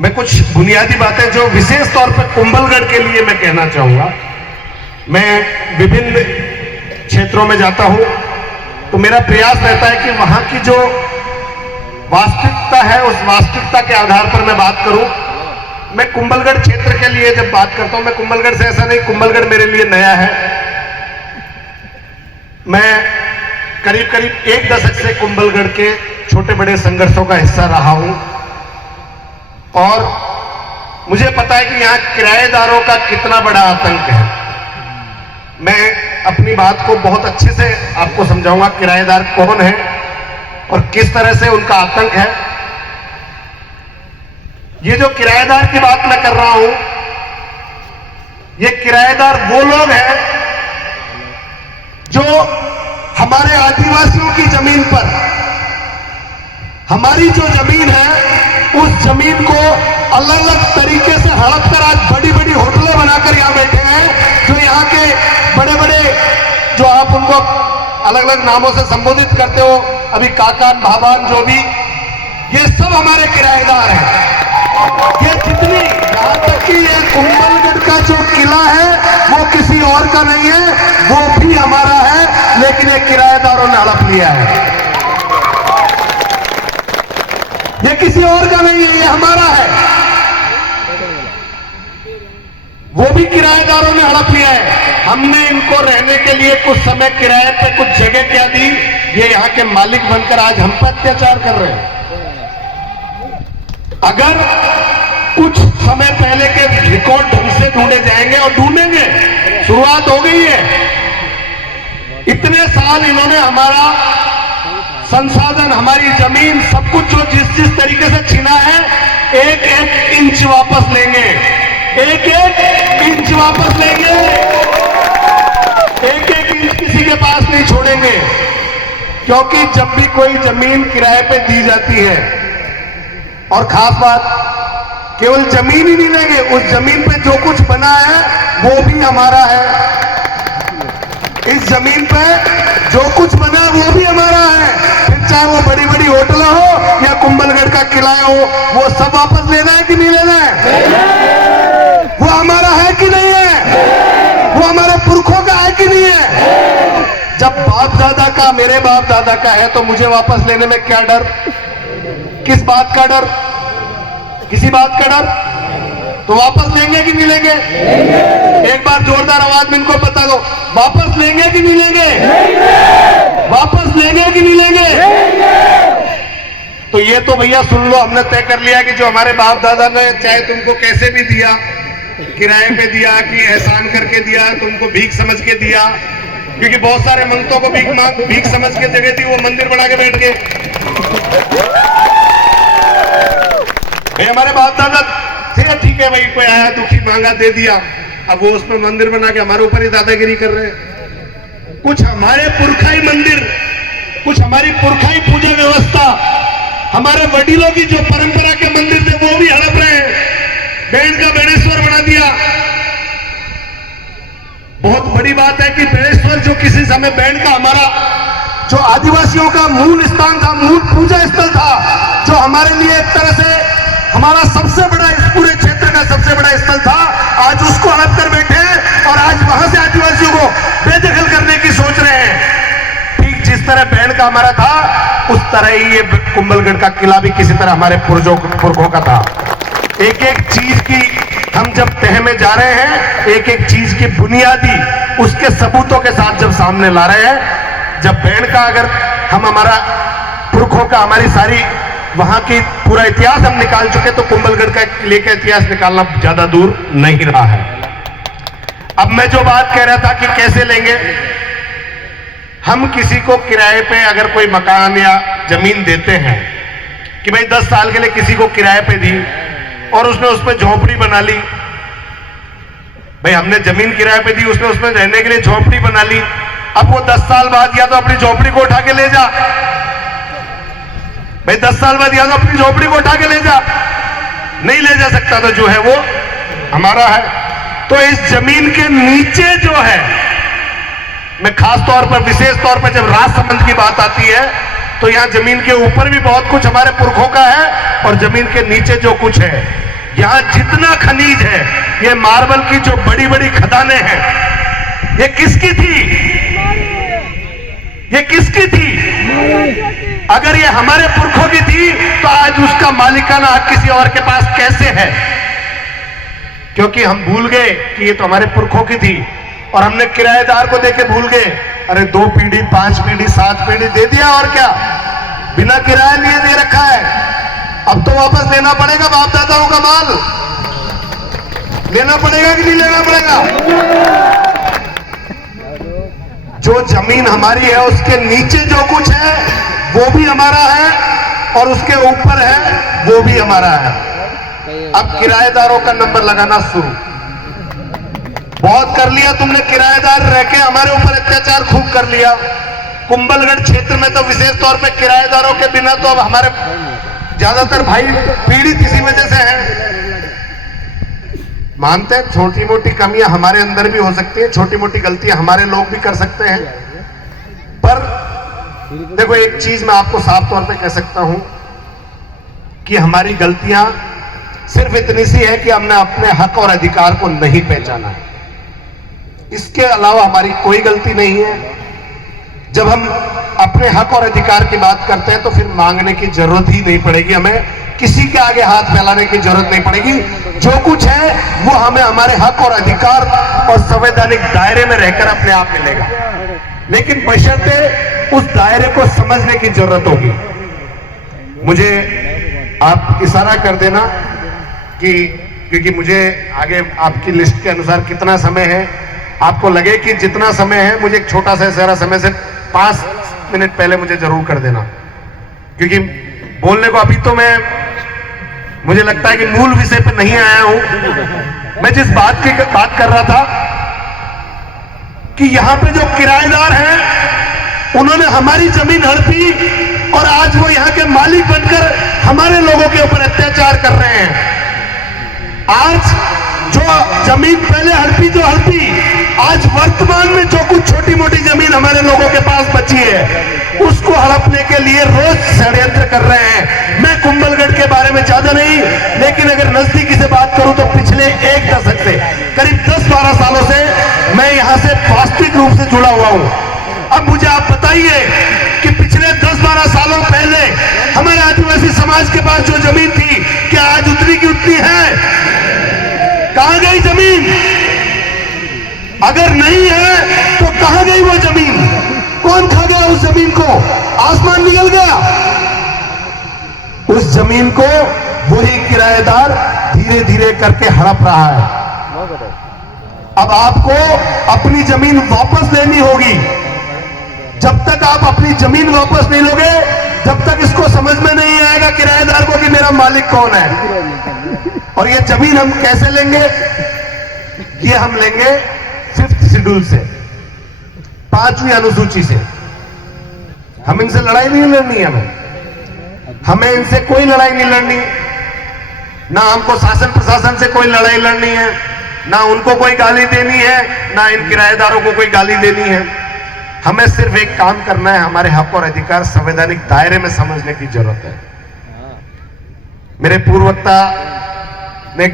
मैं कुछ बुनियादी बातें जो विशेष तौर पर कुंभलगढ़ के लिए मैं कहना चाहूंगा। मैं विभिन्न क्षेत्रों में जाता हूं तो मेरा प्रयास रहता है कि वहां की जो वास्तविकता है उस वास्तविकता के आधार पर मैं बात करूं। मैं कुंभलगढ़ क्षेत्र के लिए जब बात करता हूं, मैं कुंभलगढ़ से ऐसा नहीं, कुंभलगढ़ मेरे लिए नया है। मैं करीब करीब 1 दशक से कुंभलगढ़ के छोटे बड़े संघर्षों का हिस्सा रहा हूं और मुझे पता है कि यहां किराएदारों का कितना बड़ा आतंक है। मैं अपनी बात को बहुत अच्छे से आपको समझाऊंगा, किराएदार कौन है और किस तरह से उनका आतंक है। ये जो किराएदार की बात मैं कर रहा हूं, ये किराएदार वो लोग हैं जो हमारे आदिवासियों की जमीन पर, हमारी जो जमीन है उस जमीन को अलग अलग तरीके से हड़प कर आज बड़ी बड़ी होटलें बनाकर यहां बैठे हैं। जो यहां के बड़े बड़े, जो आप उनको अलग अलग नामों से संबोधित करते हो, अभी काकान भाबान जो भी, ये सब हमारे किराएदार हैं। ये जितनी, यहां तक कि ये कुंभलगढ़ का जो किला है वो किसी और का नहीं है, वो भी हमारा है, लेकिन ये किराएदारों ने हड़प लिया है। ये किसी और का नहीं है, ये हमारा है। वो भी किराएदारों ने हड़प लिया है। हमने इनको रहने के लिए कुछ समय किराए पे कुछ जगह क्या दी, ये यहाँ के मालिक बनकर आज हम पर अत्याचार कर रहे हैं। अगर कुछ समय पहले के रिकॉर्ड ढंग से ढूंढे जाएंगे, और ढूंढेंगे, शुरुआत हो गई है। इतने साल इन्होंने हमारा संसाधन, हमारी जमीन, सब कुछ जो जिस तरीके से छीना है, एक एक इंच वापस लेंगे, एक एक इंच वापस लेंगे, एक एक इंच किसी के पास नहीं छोड़ेंगे। क्योंकि जब भी कोई जमीन किराए पे दी जाती है, और खास बात, केवल जमीन ही नहीं लेंगे, उस जमीन पे जो कुछ बना है वो भी हमारा है। इस जमीन पे जो कुछ बना वो भी हमारा है। फिर चाहे वो बड़ी बड़ी होटल हो या कुंभलगढ़ का किला हो, वो सब वापस लेना है कि नहीं लेना है? वो हमारा है कि नहीं है? वो हमारे पुरखों का है कि नहीं है? जब बाप दादा का, मेरे बाप दादा का है, तो मुझे वापस लेने में क्या डर? किस बात का डर? किसी बात का डर? तो वापस लेंगे कि नहीं लेंगे? एक बार जोरदार आवाज में इनको बता दो, वापस लेंगे कि नहीं लेंगे? वापस लेंगे कि नहीं लेंगे? तो ये तो भैया सुन लो, हमने तय कर लिया कि जो हमारे बाप दादा ने चाहे तुमको कैसे भी दिया, किराए पे दिया कि एहसान करके दिया, तुमको भीख समझ के दिया, क्योंकि बहुत सारे मंगतों को भीख समझ के जगह थी, वो मंदिर बना के बैठ गए। भाई हमारे बाप दादा थे, ठीक है भाई, कोई आया दुखी मांगा दे दिया, अब वो उसमें मंदिर बना के हमारे ऊपर ही दादागिरी कर रहे हैं। कुछ हमारे पुरखाई मंदिर, कुछ हमारी पुरखाई पूजा व्यवस्था, हमारे वडीलों की जो परंपरा के मंदिर थे वो भी हड़प रहे हैं। बैंड का बेणेश्वर बना दिया। बहुत बड़ी बात है कि बेणेश्वर जो किसी समय बैंड का, हमारा जो आदिवासियों का मूल स्थान था, मूल पूजा स्थल था, जो हमारे लिए एक तरह से हमारा सबसे बड़ा, इस पूरे क्षेत्र का सबसे बड़ा स्थल था, आज उसको हड़प कर बैठे हैं और आज वहां से आदिवासियों को बेदखल करने की सोच रहे हैं। ठीक जिस तरह बैंड का हमारा था, उस तरह ही ये कुंभलगढ़ का किला भी किसी तरह हमारे पुरखों का था। एक एक चीज की हम जब तह में जा रहे हैं, एक एक चीज की बुनियादी उसके सबूतों के साथ जब सामने ला रहे हैं, जब बैंड का अगर हम, हमारा पुरखों का, हमारी सारी वहां की पूरा इतिहास हम निकाल चुके, तो कुंभलगढ़ का किले का इतिहास निकालना ज्यादा दूर नहीं रहा है। अब मैं जो बात कह रहा था कि कैसे लेंगे, हम किसी को किराए पे अगर कोई मकान या जमीन देते हैं कि भाई 10 साल के लिए किसी को किराए पे दी और उसने उसमें झोपड़ी बना ली, भाई हमने जमीन किराए पे दी, उसने उसमें रहने के लिए झोपड़ी बना ली। अब वो 10 साल बाद या तो अपनी झोपड़ी को उठा के ले जा, भाई 10 साल बाद या तो अपनी झोपड़ी को उठा के ले जा, नहीं ले जा सकता तो जो है वो हमारा है। तो इस जमीन के नीचे जो है, मैं खास तौर पर, विशेष तौर पर जब राज संबंध की बात आती है, तो यहाँ जमीन के ऊपर भी बहुत कुछ हमारे पुरखों का है और जमीन के नीचे जो कुछ है, यहाँ जितना खनिज है, ये मार्बल की जो बड़ी बड़ी खदानें हैं, ये किसकी थी? ये किसकी थी? अगर ये हमारे पुरखों की थी तो आज उसका मालिकाना हक किसी और के पास कैसे है? क्योंकि हम भूल गए कि ये तो हमारे पुरखों की थी और हमने किराएदार को देके भूल गए। अरे 2 पीढ़ी 5 पीढ़ी 7 पीढ़ी दे दिया और क्या, बिना किराया लिए दे रखा है। अब तो वापस लेना पड़ेगा बाप दादाओं का माल, लेना पड़ेगा कि नहीं लेना पड़ेगा? जो जमीन हमारी है उसके नीचे जो कुछ है वो भी हमारा है और उसके ऊपर है वो भी हमारा है। अब किराएदारों का नंबर लगाना शुरू, बहुत कर लिया तुमने, किराएदार रह के हमारे ऊपर अत्याचार खूब कर लिया। कुंभलगढ़ क्षेत्र में तो विशेष तौर पे किराएदारों के बिना तो अब हमारे ज्यादातर भाई पीड़ित इसी वजह से हैं। मानते हैं छोटी मोटी कमियां हमारे अंदर भी हो सकती है, छोटी मोटी गलतियां हमारे लोग भी कर सकते हैं, पर देखो एक चीज मैं आपको साफ तौर पे कह सकता हूं कि हमारी गलतियां सिर्फ इतनी सी है कि हमने अपने हक और अधिकार को नहीं पहचाना है। इसके अलावा हमारी कोई गलती नहीं है। जब हम अपने हक और अधिकार की बात करते हैं तो फिर मांगने की जरूरत ही नहीं पड़ेगी, हमें किसी के आगे हाथ फैलाने की जरूरत नहीं पड़ेगी। जो कुछ है वो हमें हमारे हक और अधिकार और संवैधानिक दायरे में रहकर अपने आप मिलेगा, लेकिन बशर्ते उस दायरे को समझने की जरूरत होगी। मुझे आप इशारा कर देना कि क्योंकि मुझे आगे आपकी लिस्ट के अनुसार कितना समय है, आपको लगे कि जितना समय है, मुझे एक छोटा सा इशारा समय से 5 मिनट पहले मुझे जरूर कर देना, क्योंकि बोलने को अभी तो मुझे लगता है कि मूल विषय पर नहीं आया हूं। मैं जिस बात कर रहा था कि यहां पे जो किराएदार हैं उन्होंने हमारी जमीन हड़पी और आज वो यहां के मालिक बनकर हमारे लोगों के ऊपर अत्याचार कर रहे हैं। आज जो जमीन पहले हड़पी जो हड़पी, आज वर्तमान में जो कुछ छोटी मोटी जमीन हमारे लोगों के पास बची है उसको हड़पने के लिए रोज षड्यंत्र कर रहे हैं। मैं कुंभलगढ़ के बारे में ज्यादा नहीं, लेकिन अगर नजदीकी से बात करूं तो पिछले 1 दशक से करीब 10-12 सालों से मैं यहां से वास्तविक रूप से जुड़ा हुआ हूं। अब मुझे आप बताइए कि पिछले 10-12 सालों पहले हमारे आदिवासी समाज के पास जो जमीन थी, क्या आज उतनी की उतनी है? कहां गई जमीन? अगर नहीं है तो कहां गई वो जमीन? कौन खा गया उस जमीन को? आसमान निकल गया? उस जमीन को वही किराएदार धीरे धीरे करके हड़प रहा है। अब आपको अपनी जमीन वापस लेनी होगी। जब तक आप अपनी जमीन वापस नहीं लोगे, जब तक इसको समझ में नहीं आएगा किराएदार को कि मेरा मालिक कौन है। और ये जमीन हम कैसे लेंगे? ये हम लेंगे 5th शेड्यूल से, 5वीं अनुसूची से। हम इनसे लड़ाई नहीं लड़नी है, हमें इनसे कोई लड़ाई नहीं लड़नी, ना हमको शासन प्रशासन से कोई लड़ाई लड़नी है, ना उनको कोई गाली देनी है, ना इन किराएदारों को कोई गाली देनी है। हमें सिर्फ एक काम करना है, हमारे हक और अधिकार संवैधानिक दायरे में समझने की जरूरत है। मेरे पूर्ववक्ता ने